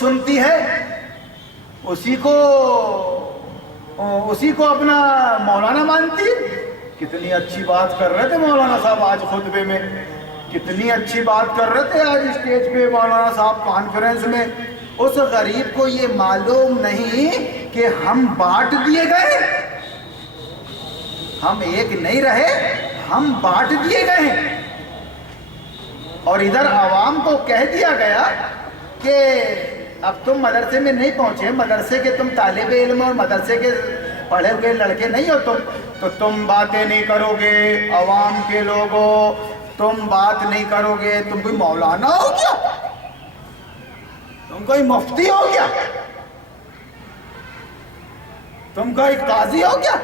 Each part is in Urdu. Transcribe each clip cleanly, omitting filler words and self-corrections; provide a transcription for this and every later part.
سنتی ہے اسی کو اپنا مولانا مانتی ہے۔ کتنی اچھی بات کر رہے تھے مولانا صاحب آج خطبے میں، کتنی اچھی بات کر رہے تھے آج اسٹیج پہ مولانا صاحب کانفرنس میں۔ اس غریب کو یہ معلوم نہیں کہ ہم بانٹ دیے گئے، ہم ایک نہیں رہے، ہم بانٹ دیے گئے ہیں۔ اور ادھر عوام کو کہہ دیا گیا کہ اب تم مدرسے میں نہیں پہنچے، مدرسے کے تم طالب علم اور مدرسے کے پڑھے ہوئے لڑکے نہیں ہو تم، تو تم باتیں نہیں کرو گے، عوام کے لوگوں تم بات نہیں کرو گے۔ تم کوئی مولانا ہو گیا، تم کوئی مفتی ہو گیا، تم کوئی قاضی ہو گیا،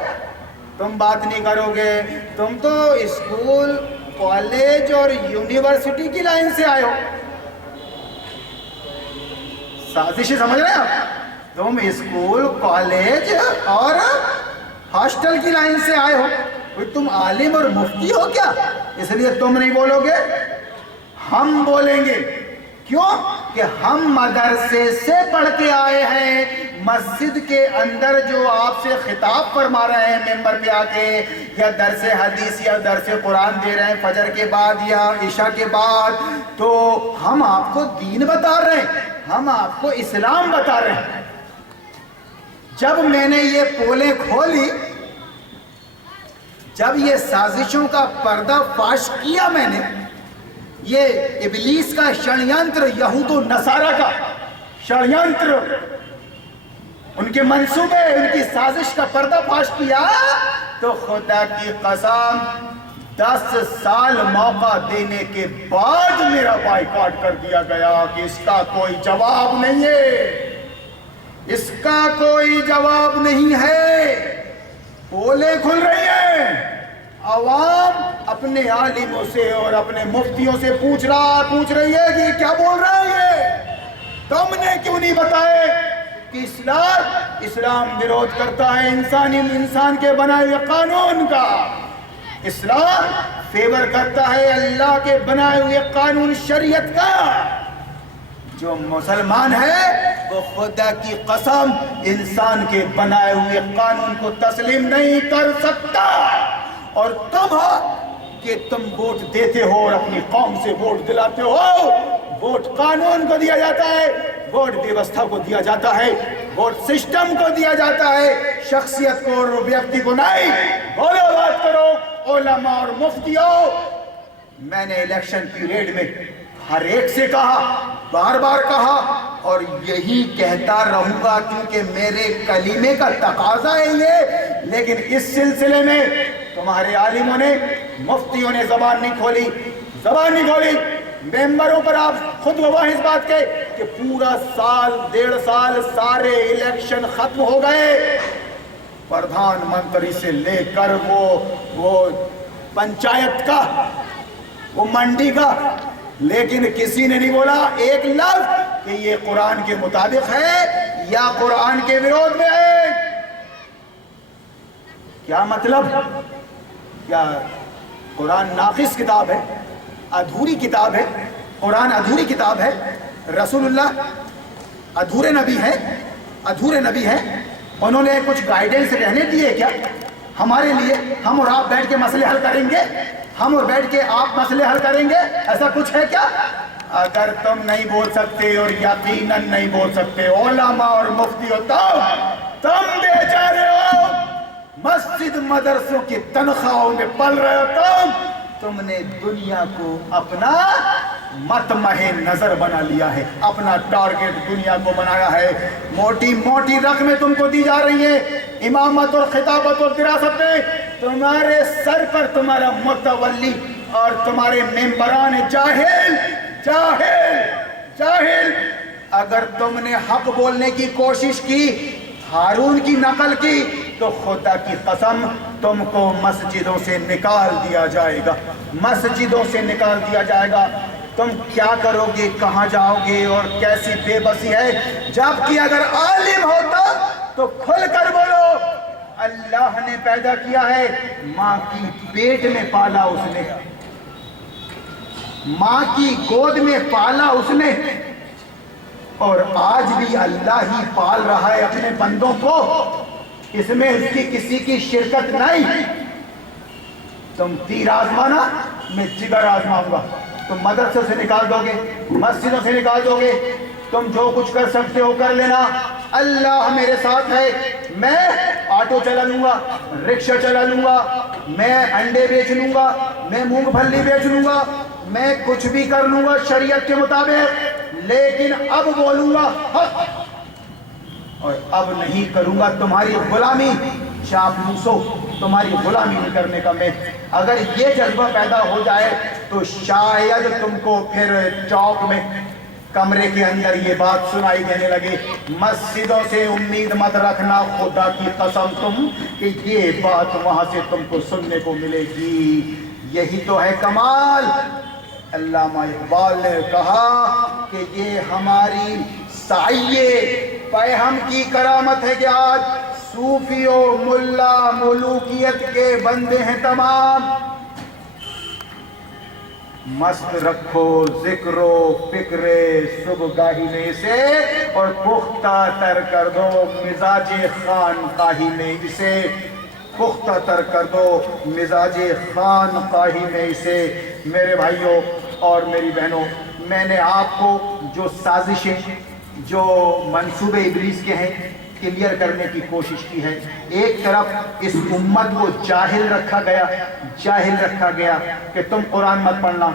تم بات نہیں کرو گے۔ تم تو اسکول کالج اور یونیورسٹی کی لائن سے آئے ہو، سازشیں سمجھ رہے ہیں آپ؟ تم اسکول کالج اور ہاسٹل کی لائن سے آئے ہو، کوئی تم عالم اور مفتی ہو کیا؟ اس لیے تم نہیں بولو گے، ہم بولیں گے۔ کیوں کہ ہم مدرسے سے پڑھ کے آئے ہیں۔ مسجد کے اندر جو آپ سے خطاب فرما رہے ہیں ممبر پہ آ کے، یا درس حدیث یا درس قرآن دے رہے ہیں فجر کے بعد یا عشاء کے بعد، تو ہم آپ کو دین بتا رہے ہیں، ہم آپ کو اسلام بتا رہے ہیں۔ جب میں نے یہ پولیں کھولی، جب یہ سازشوں کا پردہ فاش کیا میں نے، یہ ابلیس کا شڑینتر، یہود و نصارہ کا شڑینتر، ان کے منصوبے، ان کی سازش کا پردہ فاش کیا، تو خدا کی قسم 10 سال موقع دینے کے بعد میرا بائیکاٹ کر دیا گیا کہ اس کا کوئی جواب نہیں ہے، اس کا کوئی جواب نہیں ہے۔ پولیں کھل رہی ہیں، عوام اپنے عالموں سے اور اپنے مفتیوں سے پوچھ رہی ہے کہ کیا بول رہا ہے یہ؟ تم نے کیوں نہیں بتائے کہ اسلام وروධ کرتا ہے انسان کے بنائے ہوئے قانون کا، اسلام فیور کرتا ہے اللہ کے بنائے ہوئے قانون شریعت کا۔ جو مسلمان ہے وہ خدا کی قسم انسان کے بنائے ہوئے قانون کو تسلیم نہیں کر سکتا۔ اور تم ہو کہ تم ووٹ دیتے ہو اور اپنی قوم سے ووٹ دلاتے ہو۔ ووٹ قانون کو دیا جاتا ہے، ووٹ ویوستھا کو دیا جاتا ہے، ووٹ سسٹم کو دیا جاتا ہے، شخصیت کو اور ویکتی کو نہیں۔ بولو، بات کرو علماء اور مفتیوں۔ میں نے الیکشن پیریڈ میں ہر ایک سے کہا، بار بار کہا، اور یہی کہتا رہوں گا کیونکہ میرے کلیمے کا تقاضا ہے یہ۔ لیکن اس سلسلے میں تمہارے عالموں نے، مفتیوں نے زبان نہیں کھولی۔ ممبروں پر آپ خود گواہ اس بات کے کہ پورا سال 1.5 سال سارے الیکشن ختم ہو گئے، پردھان منتری سے لے کر وہ پنچایت کا، وہ منڈی کا، لیکن کسی نے نہیں بولا ایک لفظ کہ یہ قرآن کے مطابق ہے یا قرآن کے وروධ میں ہے۔ کیا مطلب؟ کیا قرآن ناقص کتاب ہے، ادھوری کتاب ہے؟ قرآن ادھوری کتاب ہے؟ رسول اللہ ادھورے نبی ہیں؟ انہوں نے کچھ گائیڈنس رہنے دیے کیا ہمارے لیے؟ ہم اور آپ بیٹھ کے مسئلے حل کریں گے، ہم اور بیٹھ کے آپ مسئلے حل کریں گے، ایسا کچھ ہے کیا؟ اگر تم نہیں بول سکتے اور یقیناً نہیں بول سکتے علماء اور مفتی ہو، تم بیچارے ہو مسجد مدرسوں کی تنخواہوں میں پل رہے ہو، تم نے دنیا کو اپنا مطمع نظر بنا لیا ہے، اپنا ٹارگٹ دنیا کو بنایا ہے۔ موٹی رقمیں تم کو دی جا رہی ہیں، امامت اور خطابت اور دراست میں تمہارے سر پر تمہارا متولی اور تمہارے ممبران جاہل۔ اگر تم نے حق بولنے کی کوشش کی، ہارون کی نقل کی، تو خدا کی قسم تم کو مسجدوں سے نکال دیا جائے گا۔ تم کیا کرو گے، کہاں جاؤ گے، اور کیسی بے بسی ہے؟ جبکہ اگر عالم ہوتا تو کھل کر بولو، اللہ نے پیدا کیا ہے، ماں کی پیٹ میں پالا اس نے، ماں کی گود میں پالا اس نے، اور آج بھی اللہ ہی پال رہا ہے اپنے بندوں کو، اس میں اس کی کسی کی شرکت نہیں۔ تم تیر آزمانا، میں جگر آزماؤں گا۔ تم مدرسے سے نکال دو گے، مسجدوں سے نکال دو گے، تم جو کچھ کر سکتے ہو کر لینا، اللہ میرے ساتھ ہے۔ میں آٹو چلا لوں گا، رکشہ چلا لوں گا، میں انڈے بیچ لوں گا، میں مونگ پھلی بیچ لوں گا، میں کچھ بھی کر لوں گا شریعت کے مطابق، لیکن اب بولوں گا حق، اور اب نہیں کروں گا تمہاری غلامی۔ چاپلوسو، تمہاری غلامی نہیں کرنے کا میں۔ اگر یہ جذبہ پیدا ہو جائے تو شاید تم کو پھر چوک میں کمرے کے اندر یہ بات سنائی دینے لگے، مسجدوں سے امید مت رکھنا خدا کی قسم تم، کہ یہ بات وہاں سے تم کو سننے کو ملے گی۔ یہی تو ہے کمال۔ علامہ اقبال نے کہا کہ یہ ہماری سائے پیہم کی کرامت ہے کہ آج صوفی و ملا ملوکیت کے بندے ہیں تمام۔ مست رکھو ذکر و فکر صبح گاہی میں اسے، اور پختہ تر کر دو مزاج خانقاہی میں اسے، پختہ تر کر دو مزاج خانقاہی میں اسے۔ میرے بھائیوں اور میری بہنوں، میں نے آپ کو جو سازشیں، جو منصوبے ابلیس کے ہیں، کلیئر کرنے کی کوشش کی ہے۔ ایک طرف اس امت کو جاہل رکھا گیا کہ تم قرآن مت پڑھنا،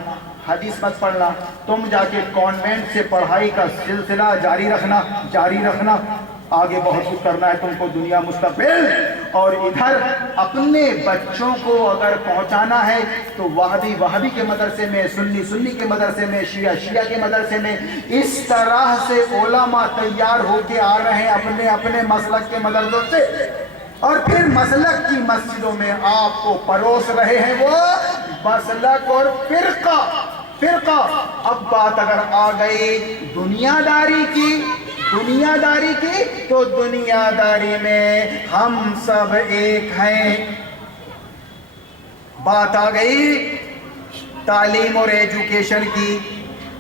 حدیث مت پڑھنا، تم جا کے کانوینٹ سے پڑھائی کا سلسلہ جاری رکھنا، آگے بہت کچھ کرنا ہے تم کو دنیا مستقبل۔ اور ادھر اپنے بچوں کو اگر پہنچانا ہے تو وہابی کے مدرسے میں، سنی کے مدرسے میں، شیعہ کے مدرسے میں، اس طرح سے علماء تیار ہو کے آ رہے ہیں اپنے مسلک کے مدرسوں سے، اور پھر مسلک کی مسجدوں میں آپ کو پروس رہے ہیں وہ مسلک اور فرقہ۔ اب بات اگر آ گئی دنیا داری کی تو دنیا داری میں ہم سب ایک ہیں۔ بات آ گئی تعلیم اور ایجوکیشن کی،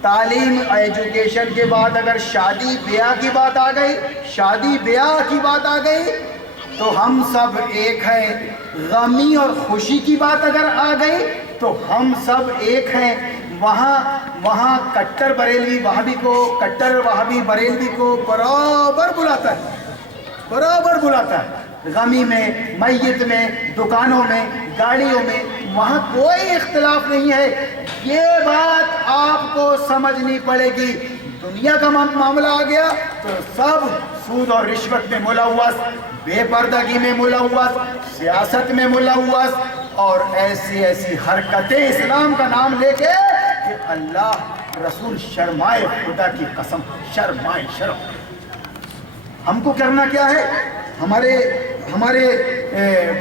ایجوکیشن کے بعد اگر شادی بیاہ کی بات آ گئی تو ہم سب ایک ہیں۔ غمی اور خوشی کی بات اگر آ گئی تو ہم سب ایک ہیں۔ وہاں کٹر وہابی بریلوی کو برابر بلاتا ہے، غمی میں، میت میں، دکانوں میں، گاڑیوں میں، وہاں کوئی اختلاف نہیں ہے۔ یہ بات آپ کو سمجھنی پڑے گی۔ دنیا کا معاملہ آ گیا تو سب سود اور رشوت میں ملوث، بے پردگی میں ملوث، سیاست میں ملوث، اور ایسی حرکتیں اسلام کا نام لے کے کہ اللہ رسول شرمائے، خدا کی قسم شرمائے۔ ہم کو کرنا کیا ہے؟ ہمارے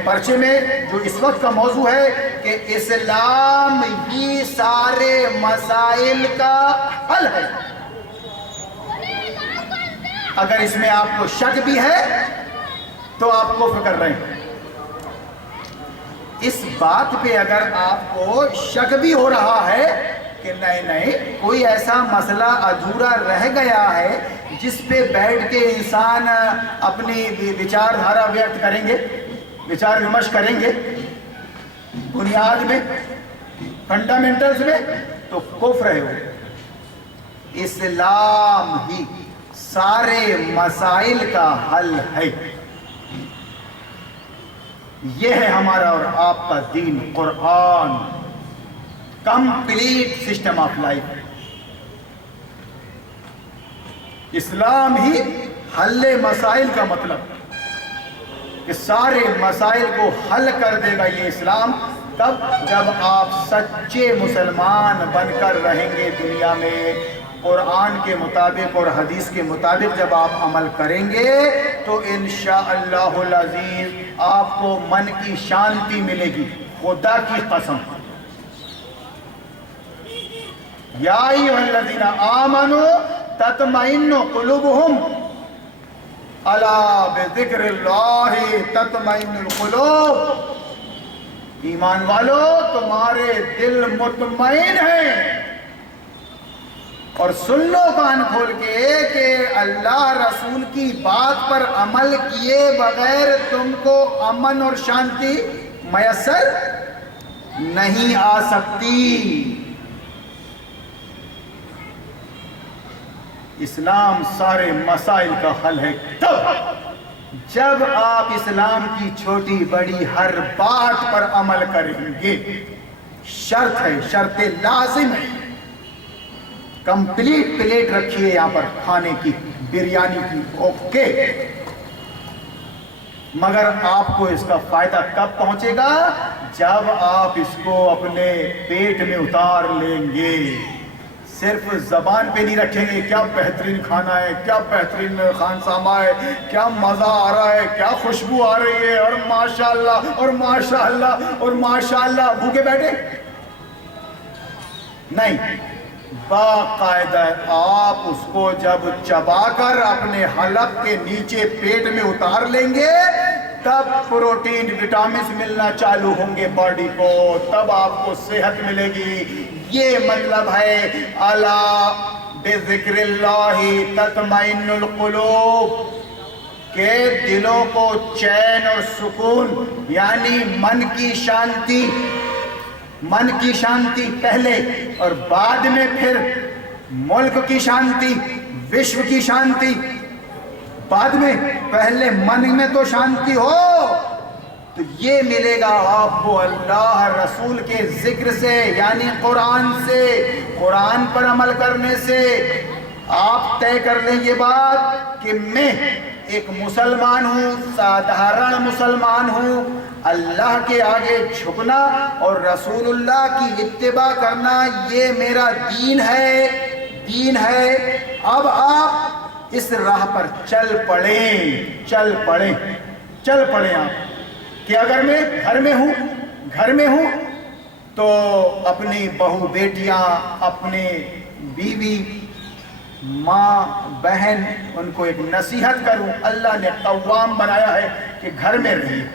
پرچے میں جو اس وقت کا موضوع ہے کہ اسلام ہی سارے مسائل کا حل ہے۔ اگر اس میں آپ کو شک بھی ہے تو آپ کو فکر رہے ہیں۔ اس بات پہ اگر آپ کو شک بھی ہو رہا ہے کہ نہیں کوئی ایسا مسئلہ ادھورا رہ گیا ہے جس پہ بیٹھ کے انسان اپنی وچار دھارا ویکت کریں گے، وچار ومرش کریں گے بنیاد میں، فنڈامنٹلز میں، تو کفر ہے وہ۔ اسلام ہی سارے مسائل کا حل ہے۔ یہ ہے ہمارا اور آپ کا دین، قرآن، کمپلیٹ سسٹم آف لائف۔ اسلام ہی حل مسائل کا مطلب کہ سارے مسائل کو حل کر دے گا یہ اسلام، تب جب آپ سچے مسلمان بن کر رہیں گے دنیا میں، قرآن کے مطابق اور حدیث کے مطابق جب آپ عمل کریں گے تو انشاءاللہ العزیز آپ کو من کی شانتی ملے گی، خدا کی قسم۔ یا ایھا الذین آمنوا تطمئن قلوبہم الا بذکر اللہ تطمئن القلوب۔ ایمان والو، تمہارے دل مطمئن ہیں اور سن لو کان کھول کے کہ اللہ رسول کی بات پر عمل کیے بغیر تم کو امن اور شانتی میسر نہیں آ سکتی۔ اسلام سارے مسائل کا حل ہے تب جب آپ اسلام کی چھوٹی بڑی ہر بات پر عمل کریں گے۔ شرط ہے، شرط لازم ہے۔ کمپلیٹ پلیٹ رکھیے یہاں پر کھانے کی، بریانی کی، اوکے، مگر آپ کو اس کا فائدہ کب پہنچے گا؟ جب آپ اس کو اپنے پیٹ میں اتار لیں گے۔ صرف زبان پہ نہیں رکھیں گے کیا بہترین کھانا ہے، کیا بہترین خانسامہ ہے، کیا مزہ آ رہا ہے، کیا خوشبو آ رہی ہے، اور ماشاءاللہ اور ماشاءاللہ اور ماشاءاللہ، بھوکے بیٹھے نہیں۔ باقاعدہ آپ اس کو جب چبا کر اپنے حلق کے نیچے پیٹ میں اتار لیں گے، تب پروٹین وٹامنز ملنا چالو ہوں گے باڈی کو، تب آپ کو صحت ملے گی۔ یہ مطلب ہے الا بذکر اللہ تطمئن القلوب، کہ دلوں کو چین اور سکون، یعنی من کی شانتی، من کی شانتی پہلے اور بعد میں پھر ملک کی شانتی، وشو کی شانتی بعد میں، پہلے من میں تو شانتی ہو تو یہ ملے گا آپ کو اللہ رسول کے ذکر سے، یعنی قرآن سے، قرآن پر عمل کرنے سے۔ آپ طے کر لیں یہ بات کہ میں ایک مسلمان ہوں، سادھارن مسلمان ہوں، اللہ کے آگے جھکنا اور رسول اللہ کی اتباع کرنا یہ میرا دین ہے، دین ہے۔ اب آپ اس راہ پر چل پڑیں آپ کہ اگر میں گھر میں ہوں تو اپنی بہو بیٹیاں، اپنے بیوی، ماں، بہن، ان کو ایک نصیحت کروں۔ اللہ نے قوام بنایا ہے کہ گھر میں رہیے۔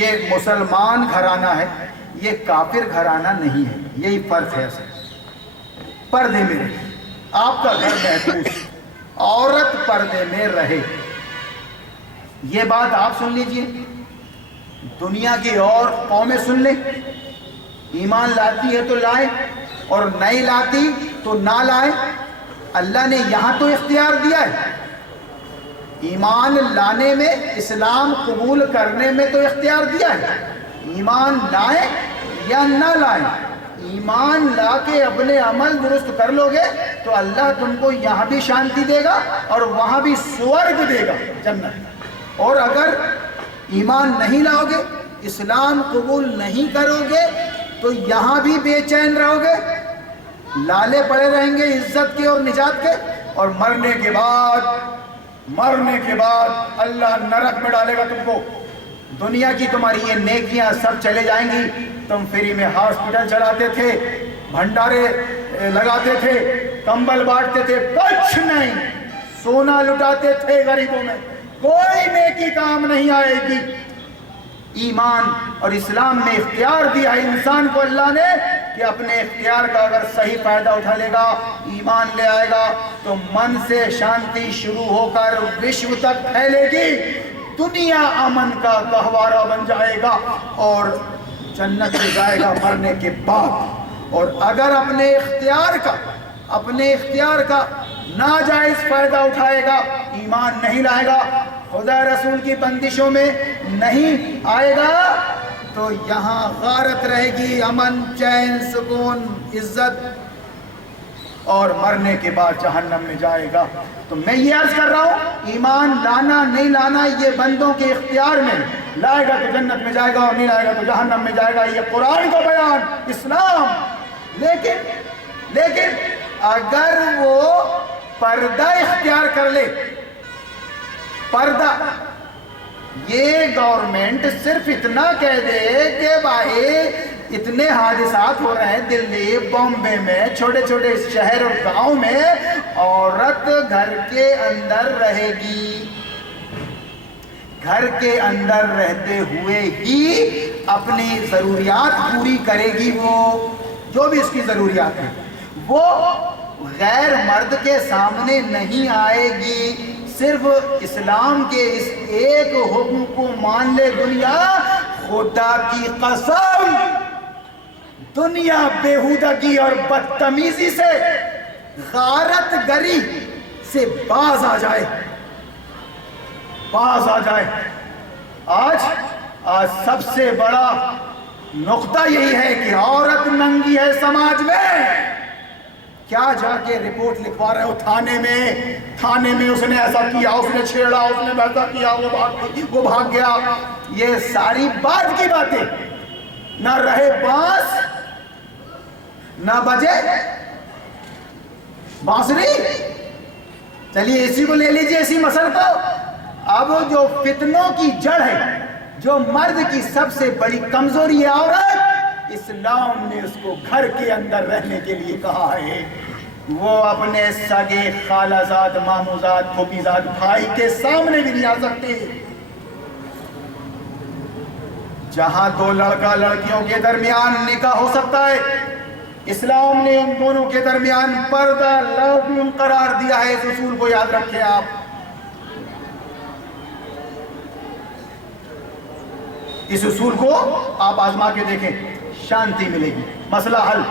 یہ مسلمان گھرانہ ہے، یہ کافر گھرانہ نہیں ہے، یہی فرق ہے اصل۔ پردے میں رہے، آپ کا گھر محفوظ، عورت پردے میں رہے۔ یہ بات آپ سن لیجئے، دنیا کی اور قومیں سن لیں، ایمان لاتی ہے تو لائے اور نہیں لاتی تو نہ لائے۔ اللہ نے یہاں تو اختیار دیا ہے، ایمان لانے میں، اسلام قبول کرنے میں تو اختیار دیا ہے، ایمان لائیں یا نہ لائیں۔ ایمان لا کے اپنے عمل درست کر لو گے تو اللہ تم کو یہاں بھی شانتی دے گا اور وہاں بھی سورگ دے گا، جنت۔ اور اگر ایمان نہیں لاؤ گے، اسلام قبول نہیں کرو گے تو یہاں بھی بے چین رہو گے، لالے پڑے رہیں گے عزت کے اور نجات کے، اور مرنے کے بعد اللہ نرک میں ڈالے گا تم کو۔ دنیا کی تمہاری یہ نیکیاں سب چلے جائیں گی، تم فری میں ہاسپٹل چلاتے تھے، بھنڈارے لگاتے تھے، کمبل بانٹتے تھے، کچھ نہیں، سونا لٹاتے تھے غریبوں میں، کوئی نیکی کام نہیں آئے گی۔ ایمان اور اسلام میں اختیار دیا ہے انسان کو اللہ نے کہ اپنے اختیار کا اگر صحیح فائدہ اٹھا لے گا، ایمان لے آئے گا تو من سے شانتی شروع ہو کر وشو تک پھیلے گی، دنیا امن کا گہوارہ بن جائے گا اور جنت میں جائے گا مرنے کے بعد۔ اور اگر اپنے اختیار کا ناجائز فائدہ اٹھائے گا، ایمان نہیں لائے گا، خدا رسول کی بندشوں میں نہیں آئے گا، تو یہاں غارت رہے گی، امن، چین، سکون، عزت، اور مرنے کے بعد جہنم میں جائے گا۔ تو میں یہ عرض کر رہا ہوں، ایمان لانا نہیں لانا یہ بندوں کے اختیار میں، لائے گا تو جنت میں جائے گا اور نہیں لائے گا تو جہنم میں جائے گا، یہ قرآن کا بیان، اسلام۔ لیکن اگر وہ پردہ اختیار کر لے، پردہ، یہ گورنمنٹ صرف اتنا کہہ دے کہ بھائی اتنے حادثات ہو رہے ہیں دلی، بامبے میں، چھوٹے چھوٹے شہر اور گاؤں میں، عورت گھر کے اندر رہے گی، گھر کے اندر رہتے ہوئے ہی اپنی ضروریات پوری کرے گی، وہ جو بھی اس کی ضروریات ہیں وہ غیر مرد کے سامنے نہیں آئے گی. صرف اسلام کے اس ایک حکم کو مان لے دنیا, خدا کی قسم دنیا بےہودگی اور بدتمیزی سے, غارت گری سے باز آ جائے, باز آ جائے. آج سب سے بڑا نقطہ یہی ہے کہ عورت ننگی ہے سماج میں. کیا جا کے رپورٹ لکھوا رہے ہو تھانے میں اس نے ایسا کیا, اس نے چھیڑا, اس نے ویسا کیا, وہ بھاگ گیا. یہ ساری بات کی باتیں, نہ رہے بانس نہ بجے بانسری. چلیے اسی کو لے لیجیے, اسی مسئلہ کو. اب جو فتنوں کی جڑ ہے, جو مرد کی سب سے بڑی کمزوری ہے عورت, اسلام نے اس کو گھر کے اندر رہنے کے لیے کہا ہے. وہ اپنے سگے خالہ زاد, ماموں زاد, پھوپھی زاد بھائی کے سامنے بھی نہیں آ سکتے. جہاں دو لڑکا لڑکیوں کے درمیان نکاح ہو سکتا ہے, اسلام نے ان دونوں کے درمیان پردہ لازم قرار دیا ہے. اس اصول کو یاد رکھیں آپ. اس اصول کو آپ آزما کے دیکھیں, شانتی ملے گی. مسئلہ حل.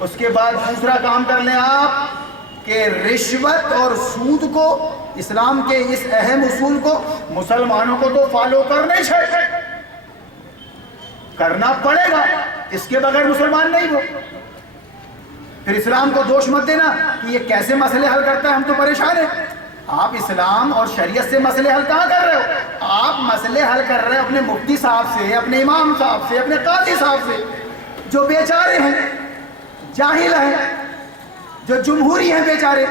اس کے بعد دوسرا کام کر لیں آپ کہ رشوت اور سود کو, اسلام کے اس اہم اصول کو مسلمانوں کو تو فالو کرنے چاہیے, کرنا پڑے گا, اس کے بغیر مسلمان نہیں ہو. پھر اسلام کو دوش مت دینا کہ یہ کیسے مسئلے حل کرتا ہے, ہم تو پریشان ہیں. آپ اسلام اور شریعت سے مسئلے حل کہاں کر رہے ہو؟ آپ مسئلے حل کر رہے ہیں اپنے مفتی صاحب سے, اپنے امام صاحب سے, اپنے قاضی صاحب سے, جو بیچارے ہیں, جاہل ہیں, جو جمہوری ہیں بیچارے,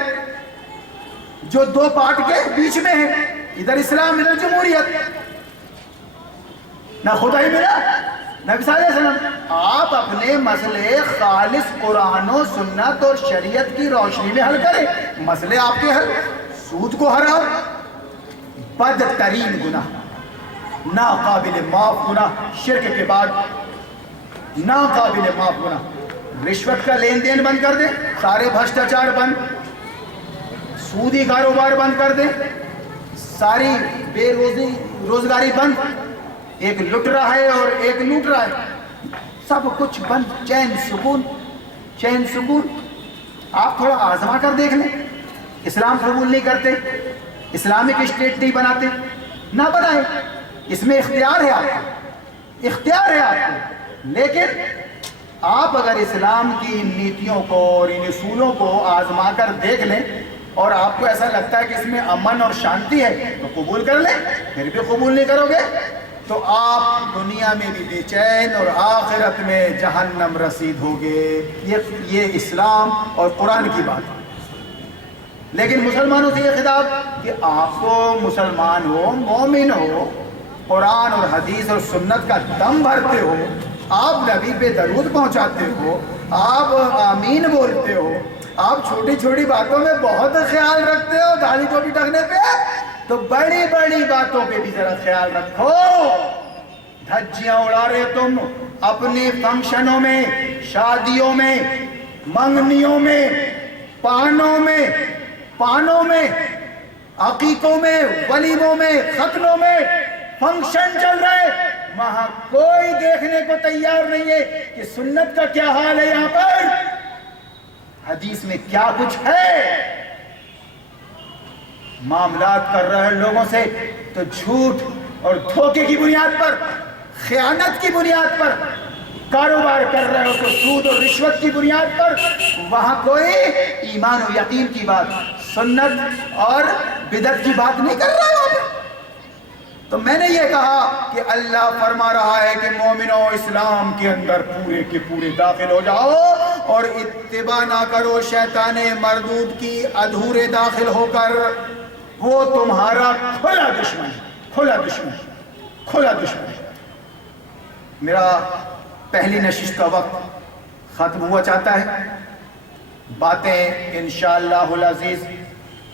جو دو پارٹ کے بیچ میں ہیں, ادھر اسلام ادھر جمہوریت, نہ خدا ہی ملا نبی صلی اللہ علیہ وسلم. آپ اپنے مسئلے خالص قرآن و سنت اور شریعت کی روشنی میں حل کریں. مسئلے آپ کے حل. سود کو حرام, بدترین گناہ, ناقابل معاف گناہ, شرک کے بعد ناقابل معاف گناہ. رشوت کا لین دین بند کر دیں, سارے بھرشٹاچار بند, سودی کاروبار بند کر دیں, ساری بے روزگاری بند. ایک لٹ رہا ہے اور ایک لوٹ رہا ہے, سب کچھ بند. چین سکون. آپ تھوڑا آزما کر دیکھ لیں. اسلام قبول نہیں کرتے, اسلامک اسٹیٹ نہیں بناتے, نہ بنائیں. اس میں اختیار ہے آپ کو. لیکن آپ اگر اسلام کی ان نیتیوں کو اور ان اصولوں کو آزما کر دیکھ لیں اور آپ کو ایسا لگتا ہے کہ اس میں امن اور شانتی ہے تو قبول کر لیں. پھر بھی قبول نہیں کرو گے تو آپ دنیا میں بھی بے چین اور آخرت میں جہنم رسید ہوگے. یہ اسلام اور قرآن کی بات ہے. لیکن مسلمانوں سے یہ خطاب کہ آپ تو مسلمان ہو, مومن ہو, قرآن اور حدیث اور سنت کا دم بھرتے ہو, آپ نبی پہ درود پہنچاتے ہو, آپ آمین بولتے ہو, آپ چھوٹی چھوٹی باتوں میں بہت خیال رکھتے ہو, داڑھی ٹوپی ٹکنے پہ, تو بڑی بڑی باتوں پہ بھی ذرا خیال رکھو. دھجیاں اڑا رہے تم اپنے فنکشنوں میں, شادیوں میں, منگنیوں میں, پانوں میں, عقیقوں میں, ولیموں میں, ختنوں میں فنکشن چل رہے, وہاں کوئی دیکھنے کو تیار نہیں ہے کہ سنت کا کیا حال ہے, یہاں پر حدیث میں کیا کچھ ہے. معاملات کر رہے ہیں لوگوں سے تو جھوٹ اور دھوکے کی بنیاد پر, خیانت کی بنیاد پر کاروبار کر رہے ہو تو سود اور رشوت کی بنیاد پر. وہاں کوئی ایمان و یقین کی بات, سنت اور بدعت کی بات نہیں کر رہا ہے. تو میں نے یہ کہا کہ اللہ فرما رہا ہے کہ مومنوں اسلام کے اندر پورے کے پورے داخل ہو جاؤ اور اتباع نہ کرو شیطان مردود کی ادھورے داخل ہو کر. وہ تمہارا کھلا دشمن. میرا پہلی نشست کا وقت ختم ہوا چاہتا ہے. باتیں انشاءاللہ العزیز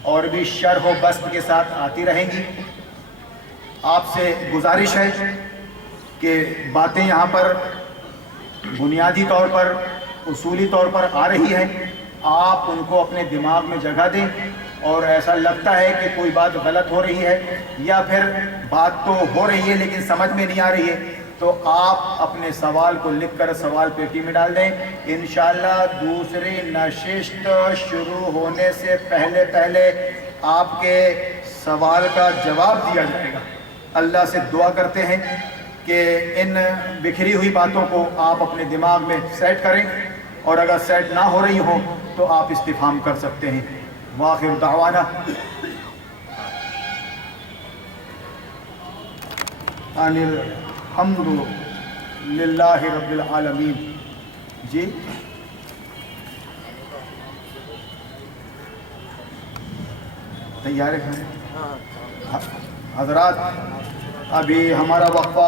اور بھی شرح و بسط کے ساتھ آتی رہیں گی. آپ سے گزارش ہے کہ باتیں یہاں پر بنیادی طور پر اصولی طور پر آ رہی ہے، آپ ان کو اپنے دماغ میں جگہ دیں، اور ایسا لگتا ہے کہ کوئی بات غلط ہو رہی ہے یا پھر بات تو ہو رہی ہے لیکن سمجھ میں نہیں آ رہی ہے، تو آپ اپنے سوال کو لکھ کر سوال پیٹی میں ڈال دیں۔ انشاءاللہ دوسری نشست شروع ہونے سے پہلے آپ کے سوال کا جواب دیا جائے گا۔ اللہ سے دعا کرتے ہیں کہ ان بکھری ہوئی باتوں کو آپ اپنے دماغ میں سیٹ کریں، اور اگر سیٹ نہ ہو رہی ہوں تو آپ استفہام کر سکتے ہیں۔ وآخر دعوانا ان الحمد للہ رب العالمین۔ جی تیار ہیں حضرات؟ ابھی ہمارا وقفہ